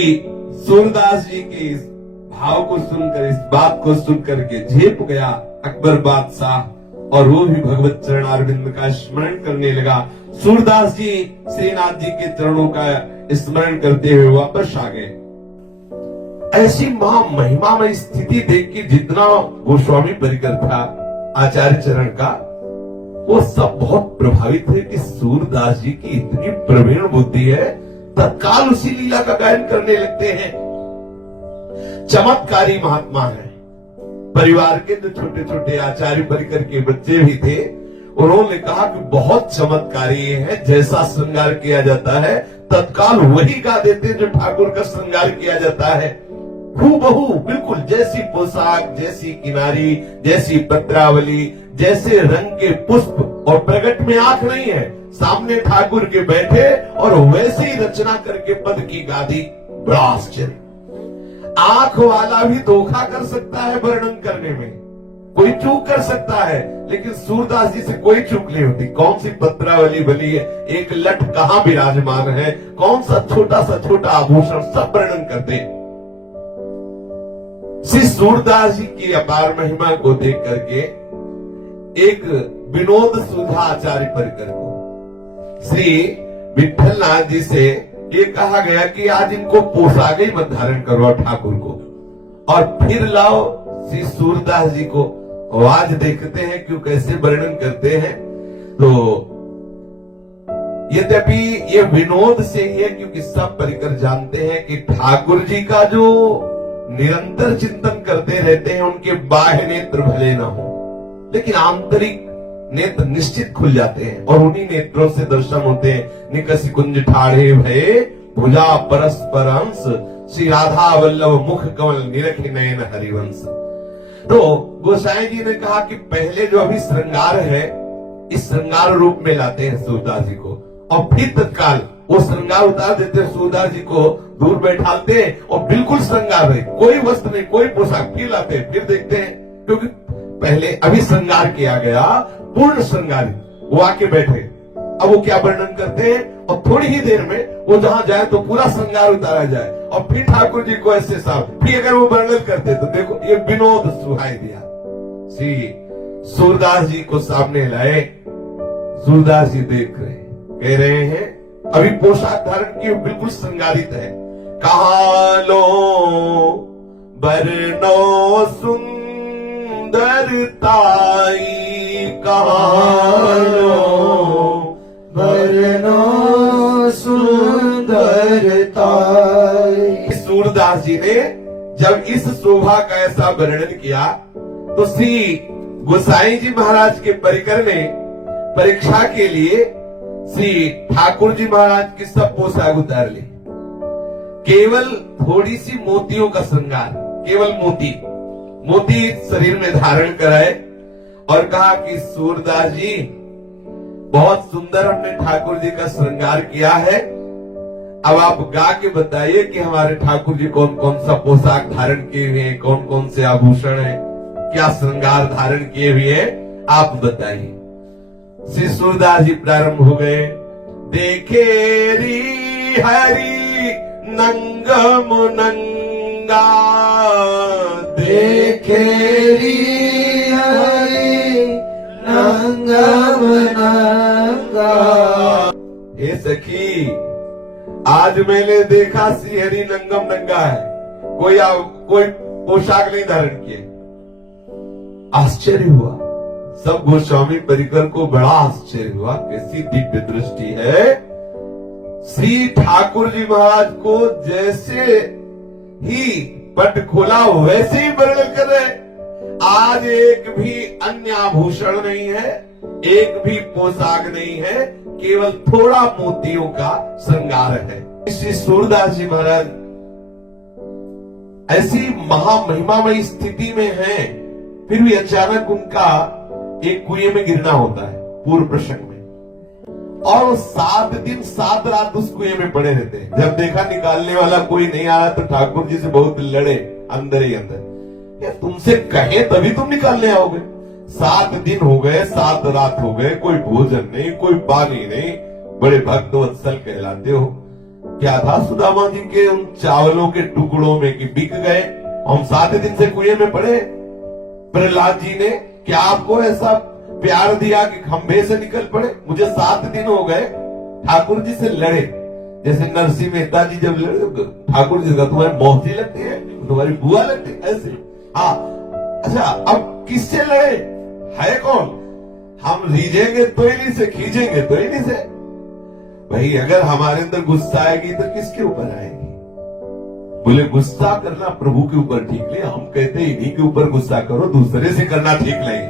सूरदास जी के इस भाव को सुनकर, इस बात को सुनकर के झेप गया अकबर बादशाह, और वो भी भगवत चरणारविंद का स्मरण करने लगा। सूरदास जी श्रीनाथ जी के चरणों का स्मरण करते हुए वापस आ गए। ऐसी महा महिमामय स्थिति देख के जितना गोस्वामी परिकर था आचार्य चरण का, वो सब बहुत प्रभावित है कि सूरदास जी की इतनी प्रवीण बुद्धि है, तत्काल उसी लीला का गायन करने लगते हैं। चमत्कारी महात्मा है। परिवार के जो छोटे छोटे आचार्य परिकर के बच्चे भी थे, उन्होंने कहा कि बहुत चमत्कारी है, जैसा श्रृंगार किया जाता है तत्काल वही गा देते जो ठाकुर का श्रृंगार किया जाता है। हूबहू बिल्कुल जैसी पोशाक, जैसी किनारी, जैसी पत्रावली, जैसे रंग के पुष्प, और प्रकट में आंख नहीं है, सामने ठाकुर के बैठे और वैसे ही रचना करके पद की गादी। बड़ा आश्चर्य। आंख वाला भी धोखा कर सकता है वर्णन करने में, कोई चूक कर सकता है, लेकिन सूरदास जी से कोई चूक नहीं होती। कौन सी पत्रावली बनी है, एक लठ कहां विराजमान है, कौन सा छोटा आभूषण, सब वर्णन करते। श्री सूरदास जी की अपार महिमा को देख करके एक विनोद सुधा आचार्य परिकर को श्री विठल नाथ जी से ये कहा गया कि आज इनको पोशाक ही मत धारण करवाओ ठाकुर को, और फिर लाओ श्री सूरदास जी को। आज देखते हैं क्यों कैसे वर्णन करते हैं। तो यद्यपि ये विनोद से ही है, क्योंकि सब परिकर जानते हैं कि ठाकुर जी का जो निरंतर चिंतन करते रहते हैं, उनके बाह्य नेत्र भले न हो, लेकिन आंतरिक नेत्र निश्चित खुल जाते हैं, और उन्हीं नेत्रों से दर्शन होते हैं। निकसी कुंज ठाढ़े भये भुजा परस्पर अंश, श्री राधा वल्लभ मुख कमल निरखि नयन हरिवंश। तो गोसाई जी ने कहा कि पहले जो अभी श्रृंगार है, इस श्रृंगार रूप में लाते हैं सूरदास जी को, और फिर तत्काल वो श्रृंगार उतार देते हैं, सूरदास जी को दूर बैठाते हैं और बिल्कुल श्रृंगार है, कोई वस्त्र नहीं, कोई पोशाक, फिर लाते हैं, फिर देखते हैं, क्योंकि पहले अभी श्रृंगार किया गया, पूर्ण श्रृंगार, वो आके बैठे। अब वो क्या वर्णन करते हैं, और थोड़ी ही देर में वो जहां जाए तो पूरा श्रृंगार उतारा जाए, और फिर ठाकुर जी को ऐसे साफ, फिर अगर वो वर्णन करते तो देखो ये विनोद सुहाई दिया। श्री सूरदास जी को सामने लाए, सूरदास जी देख रहे, कह रहे हैं अभी पोशाक धारण की बिल्कुल श्रृंगारित है, कहाँ लो बरनो सुंदरताई, कहाँ लो बरनो सुंदरताई। सूरदास जी ने जब इस शोभा का ऐसा वर्णन किया तो श्री गोसाई जी महाराज के परिकर में परीक्षा के लिए श्री ठाकुर जी महाराज की सब पोशाक उतार ली, केवल थोड़ी सी मोतियों का श्रृंगार, केवल मोती शरीर में धारण कराए और कहा कि सूरदास जी बहुत सुंदर हमने ठाकुर जी का श्रृंगार किया है, अब आप गा के बताइए कि हमारे ठाकुर जी कौन कौन सा पोशाक धारण किए हुए हैं, कौन कौन से आभूषण हैं, क्या श्रृंगार धारण किए हुए हैं, आप बताइए। श्री सूरदास जी प्रारंभ हो गए। देखे री हरि नंगम नंगा, देखे री हरि नंगम नंगा। हे सखी, आज मैंने देखा श्री हरि नंगम नंगा है, कोई पोशाक नहीं धारण किए। आश्चर्य हुआ, सब गोस्वामी परिकर को बड़ा आश्चर्य हुआ, कैसी दिव्य दृष्टि है। श्री ठाकुर जी महाराज को जैसे ही पट खोला वैसे ही वर्णन कर रहे। आज एक भी अन्य आभूषण नहीं है, एक भी पोशाक नहीं है, केवल थोड़ा मोतियों का श्रृंगार है। श्री सूरदास जी महाराज ऐसी महामहिमामयी स्थिति में हैं, फिर भी अचानक उनका एक कुएं में गिरना होता है पूर्व प्रसंग में, और वो 7 दिन 7 रात उस कुएं में पड़े रहते हैं। जब देखा निकालने वाला कोई नहीं आया तो ठाकुर जी से बहुत लड़े अंदर ही अंदर, या तुमसे कहे तभी तुम निकालने आओगे। 7 दिन हो गए, 7 रात हो गए, कोई भोजन नहीं, कोई पानी नहीं, बड़े भक्त वत्सल कहलाते हो। क्या था सुदामा जी के उन चावलों के टुकड़ों में कि बिक गए, हम 7 दिन से कुएं में पड़े। प्रहलाद जी ने क्या आपको ऐसा प्यार दिया कि खंभे से निकल पड़े? मुझे 7 दिन हो गए ठाकुर जी से लड़े, जैसे नरसिंह मेहता जी जब लड़े ठाकुर जी का, तुम्हारी मौसी लगती है, तुम्हारी बुआ लगती है, ऐसे। हाँ, अच्छा, अब किससे लड़े? है कौन? हम रीझेंगे तो इन्हीं से, खींचेंगे तो इन्हीं से। भाई अगर हमारे अंदर गुस्सा आएगी तो किसके ऊपर आएगी? बोले गुस्सा करना प्रभु के ऊपर ठीक नहीं, हम कहते इन्हीं के ऊपर गुस्सा करो, दूसरे से करना ठीक नहीं।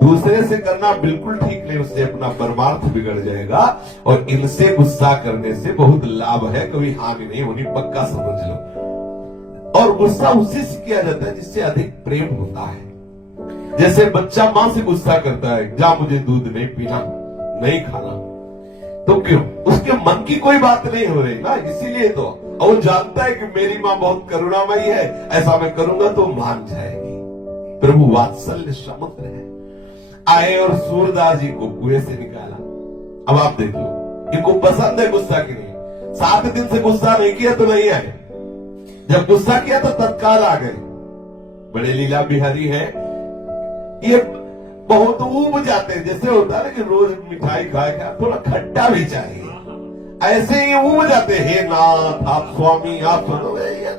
दूसरे से करना बिल्कुल ठीक नहीं, उससे अपना परमार्थ बिगड़ जाएगा। और इनसे गुस्सा करने से बहुत लाभ है, कभी हानि नहीं होनी, पक्का समझ लो। और गुस्सा उसी से किया जाता है जिससे अधिक प्रेम होता है। जैसे बच्चा माँ से गुस्सा करता है, जा मुझे दूध नहीं पीना, नहीं खाना, तो क्यों? उसके मन की कोई बात नहीं हो रही ना, इसीलिए तो। और वो जानता है कि मेरी माँ बहुत करुणामयी है, ऐसा मैं करूंगा तो मान जाएगी। प्रभु वात्सल्य समुद्र है। आए और सूरदास जी को कुएं से निकाला। अब आप देख लो, इनको पसंद है गुस्सा की नहीं। 7 दिन से गुस्सा नहीं किया तो नहीं आए, जब गुस्सा किया तो तत्काल आ गए। बड़े लीला बिहारी है, ये बहुत ऊब जाते हैं। जैसे होता है ना कि रोज मिठाई खाए, थोड़ा खट्टा भी चाहिए, ऐसे ही ऊब जाते हैं। हे नाथ, आप स्वामी, आप सुनो,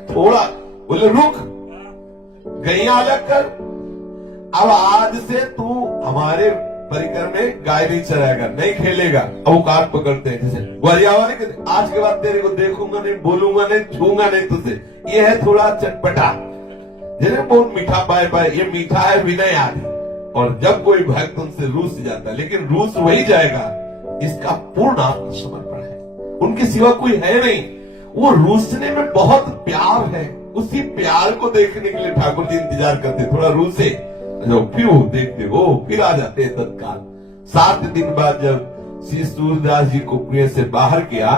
थोड़ा बोले रुक, गैया अलग कर। अब आज से तू हमारे परिकर में गाय नहीं चराएगा, नहीं खेलेगा। अवकाश पकड़ते हैं, जैसे ग्वालिया वाले कहते, आज के बाद तेरे को देखूंगा नहीं, बोलूंगा नहीं, छूंगा नहीं तुझसे। ये है थोड़ा चटपटा, जैसे बहुत मीठा पाए पाए, ये मीठा है विनय आदि। और जब कोई भक्त उनसे रूस जाता है, लेकिन रूस वही जाएगा इसका पूर्ण आत्मसमर्पण है, उनके सिवा कोई है नहीं। वो रूसने में बहुत प्यार है, उसी प्यार को देखने के लिए ठाकुर जी इंतजार करते, थोड़ा रूसे फिर वो देखते हो, फिर आ जाते हैं तत्काल। 7 दिन बाद जब श्री सूरदास जी को कुएं से बाहर किया,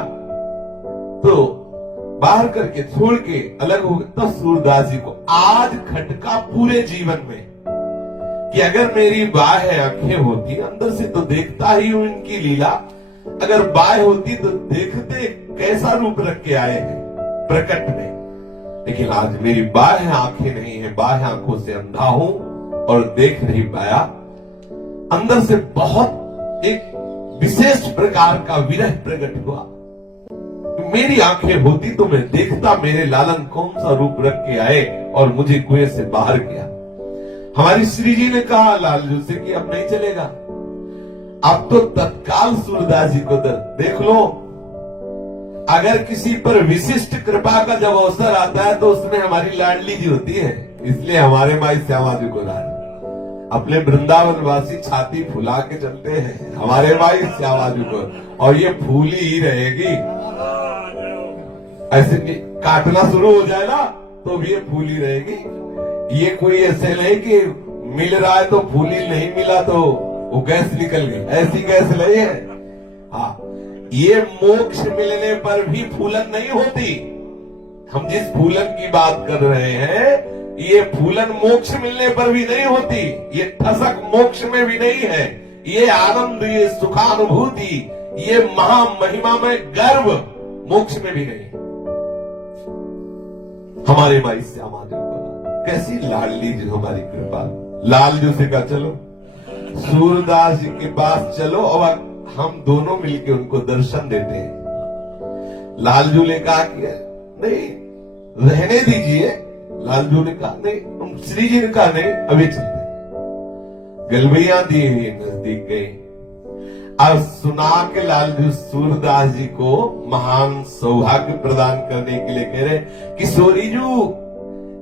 तो बाहर करके छोड़ के अलग हो गए, तब सूरदास जी को आज खटका पूरे जीवन में कि अगर मेरी बाह्य आंखें होती, अंदर से तो देखता ही हूं इनकी लीला, अगर बाह्य होती तो देखते कैसा रूप रख के आए हैं प्रकट में। लेकिन आज मेरी बाह्य आंखें नहीं है, बाह्य आंखों से अंधा हूं और देख नहीं पाया। अंदर से बहुत एक विशेष प्रकार का विरह प्रकट हुआ। मेरी आंखें होती तो मैं देखता मेरे लालन कौन सा रूप रख के आए और मुझे कुएं से बाहर किया। हमारी श्री जी ने कहा लालजू से कि अब नहीं चलेगा। अब तो तत्काल सूरदास जी को देख लो। अगर किसी पर विशिष्ट कृपा का जब अवसर आता है तो उसमें हमारी लाडली जी होती है। इसलिए हमारे माई श्यामा जी को लाड अपने वृंदावन वासी छाती फुला के चलते हैं हमारे माई श्यामा जी को, और ये फूली ही रहेगी। ऐसे काटना शुरू हो जाए ना तो भी ये फूली रहेगी। ये कोई ऐसे नहीं कि मिल रहा है तो फूली, नहीं मिला तो वो गैस निकल गई, ऐसी गैस नहीं है। हाँ, ये मोक्ष मिलने पर भी फूलन नहीं होती। हम जिस फूलन की बात कर रहे हैं ये फूलन मोक्ष मिलने पर भी नहीं होती, ये ठसक मोक्ष में भी नहीं है। ये आनंद, ये सुखानुभूति, ये महामहिमा में गर्व मोक्ष में भी नहीं। हमारे माई श्यामा जी को कैसी लाडली जी हमारी कृपा। लालजू से कहा चलो सूरदास जी के पास चलो और हम दोनों मिलकर उनको दर्शन देते हैं। लालजू ने कहा कि नहीं रहने दीजिए। लालजू ने कहा नहीं, तुम श्री जी ने कहा नहीं अभी चलते। गलबैया दिए नजदीक गए। अब सुना के लालजू सूरदास जी को महान सौभाग्य प्रदान करने के लिए कह रहे किशोरी जू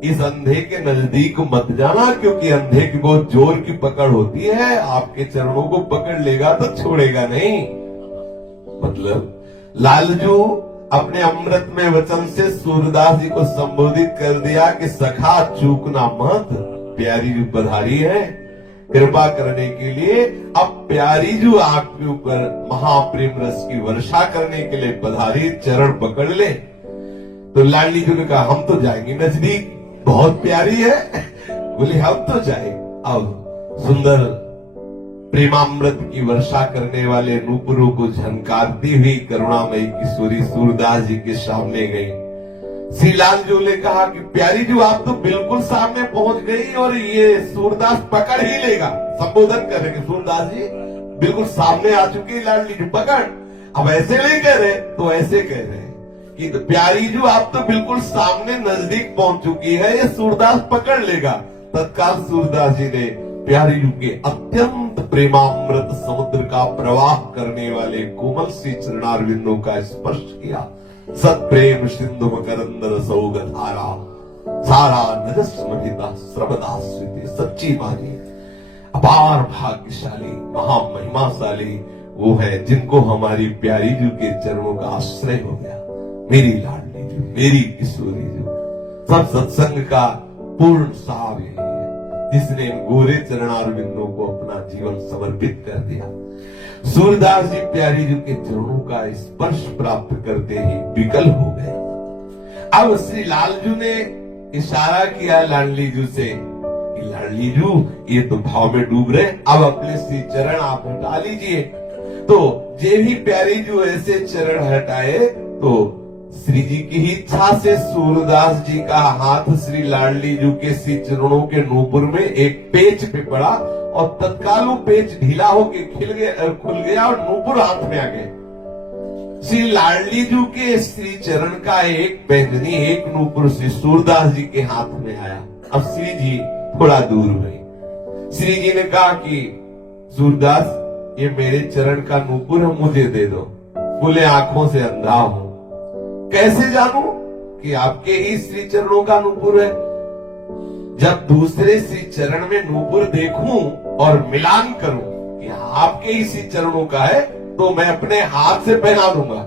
इस अंधे के नजदीक मत जाना, क्योंकि अंधे की बहुत जोर की पकड़ होती है। आपके चरणों को पकड़ लेगा तो छोड़ेगा नहीं। मतलब लालजू अपने अमृतमय वचन से सूरदास जी को संबोधित कर दिया कि सखा चूकना मत, प्यारी जू पधारी है कृपा करने के लिए। अब प्यारी जू आपके ऊपर महाप्रेम रस की वर्षा करने के लिए पधारी, चरण पकड़ ले। तो लाडली जू ने कहा हम तो जाएंगे नजदीक, बहुत प्यारी है। बोले हम तो जाए। अब सुंदर प्रेमामृत की वर्षा करने वाले नूपुरों को झनकारती हुई करुणामयी किशोरी सूरदास जी के सामने गई। श्री लालजू ने कहा कि प्यारी जू आप तो बिल्कुल सामने पहुंच गई और ये सूरदास पकड़ ही लेगा। संबोधन कर रहे सूरदास जी बिल्कुल सामने आ चुकी, लाडली जू पकड़। अब ऐसे नहीं कह रहे तो ऐसे कह रहे कि तो प्यारी जू आप तो बिल्कुल सामने नजदीक पहुंच चुकी है, ये सूरदास पकड़ लेगा। तत्काल सूरदास जी ने प्यारी जू के अत्यंत प्रेमामृत समुद्र का प्रवाह करने वाले कोमल सी चरणारविंदों का स्पर्श किया। सत प्रेम सिंधु मकरंद सौग धारा सारा नजस्मृता सर्वदा स्वीति। सच्ची मानी अपार भाग्यशाली महामहिमाशाली वो है जिनको हमारी प्यारी जू के चरणों का आश्रय हो गया। मेरी लाडली जू, मेरी किशोरी जू, सब सत्संग का पूर्ण सार यही है जिसने गोरे चरणारविंदों को अपना जीवन समर्पित कर दिया। सूरदास जी प्यारी जी के चरणों का स्पर्श प्राप्त करते ही विकल हो गए। अब श्री लालजू ने इशारा किया लाडली जू से, लाडली जू ये तो भाव में डूब रहे, अब अपने श्री चरण आप हटा लीजिए। तो जे भी प्यारी जू ऐसे चरण हटाए तो श्री जी की ही इच्छा से सूरदास जी का हाथ श्री लाडली जू के श्री चरणों के नूपुर में एक पेच पे पड़ा और तत्काल वो पेच ढीला होके खुल गया और नूपुर हाथ में आ गए। श्री लाडली जू के श्री चरण का एक बैंगनी एक नूपुर श्री सूरदास जी के हाथ में आया। अब श्री जी थोड़ा दूर हुए। श्री जी ने कहा कि सूरदास ये मेरे चरण का नूपुर है, मुझे दे दो। बोले आंखों से अंधा हूं, कैसे जानूं कि आपके ही श्री चरणों का नूपुर है। जब दूसरे श्री चरण में नूपुर देखूं और मिलान करूं कि आपके ही श्री चरणों का है तो मैं अपने हाथ से पहना दूंगा।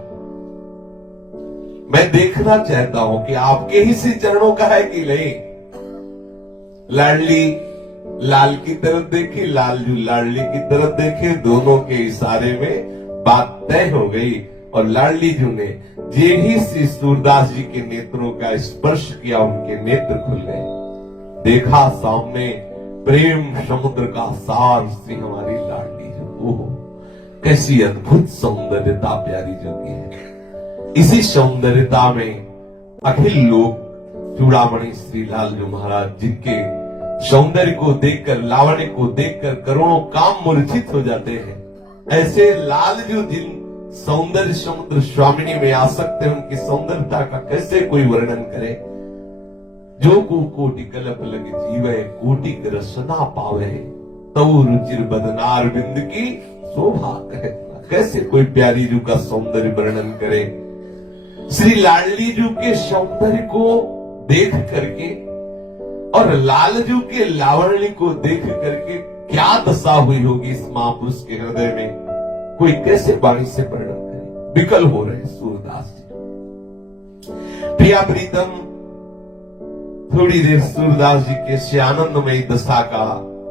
मैं देखना चाहता हूं कि आपके ही श्री चरणों का है कि नहीं। लाडली लाल की तरफ देखी, लालजू लाडली की तरफ देखे, दोनों के इशारे में बात तय हो गई और लाडली जू ने जे ही श्री सूरदास जी के नेत्रों का स्पर्श किया उनके नेत्र खुल गए। देखा सामने प्रेम समुद्र का सार श्री हमारी लाडली जू। ओह कैसी अद्भुत सौंदर्यता प्यारी जू की है। इसी सौंदर्यता में अखिल लोग चूड़ामणि श्री लालजू महाराज जिनके सौंदर्य को देखकर लावण्य को देखकर करोड़ों काम मूर्छित हो जाते हैं, ऐसे लालजू जिन सौंदर्य समुद्र स्वामिनी में आसक्त है, उनकी सौंदर्यता का कैसे कोई वर्णन करे। जो को कोटि कलप लग जीवे, कोटि रसना पावे, तऊ रुचिर बदनार बिंद की शोभा कहे। कैसे कोई प्यारी जू का सौंदर्य वर्णन करे। श्री लाडली जू के सौंदर्य को देख करके और लालजू के लावण्य को देख करके क्या दशा हुई होगी इस महापुरुष के हृदय में, कोई कैसे वाणी से वर्णन करे। विकल हो रहे सूरदास जी। प्रिया प्रीतम थोड़ी देर सूरदास जी के से आनंदमयी दशा का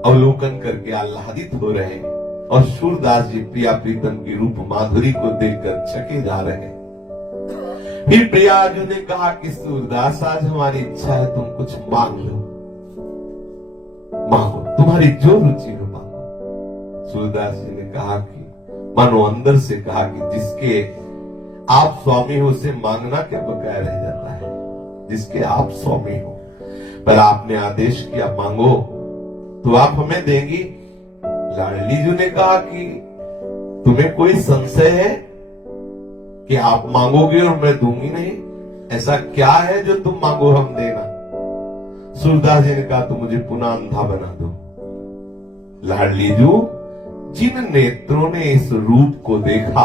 अवलोकन करके आह्लादित हो रहे हैं और सूरदास जी प्रिया प्रीतम की रूप माधुरी को देखकर चके जा रहे हैं। फिर प्रियाजू ने कहा कि सूरदास आज हमारी इच्छा है, तुम कुछ मांग लो, मांगो, तुम्हारी जो रुचि हो मांगो। सूरदास जी ने कहा कि मानो अंदर से कहा कि जिसके आप स्वामी हो उसे मांगना क्या बकाया रह जाता है, जिसके आप स्वामी हो। पर आपने आदेश किया मांगो तो आप हमें देंगी। लाडली जी ने कहा कि तुम्हें कोई संशय है कि आप मांगोगे और मैं दूंगी नहीं? ऐसा क्या है जो तुम मांगो हम देना? सूरदास जी ने कहा तो मुझे पुनः अंधा बना दो। लाडली जू जिन नेत्रों ने इस रूप को देखा,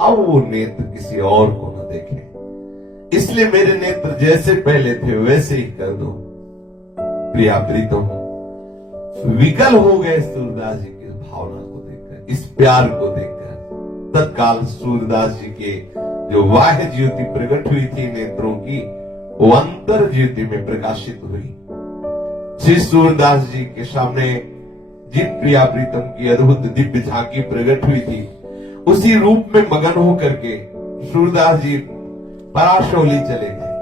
अब वो नेत्र किसी और को न देखे, इसलिए मेरे नेत्र जैसे पहले थे वैसे ही कर दो। प्रिया प्रीतम विकल हो गए सूरदास जी की भावना को देखकर, इस प्यार को देखकर। तत्काल सूरदास जी के जो बाह्य ज्योति प्रकट हुई थी नेत्रों की, वो अंतर ज्योति में प्रकाशित हुई। श्री सूरदास जी के सामने जिन प्रिया प्रीतम की अद्भुत दिव्य झांकी प्रकट हुई थी, उसी रूप में मगन होकर के सूरदास जी पराशौली चले गए।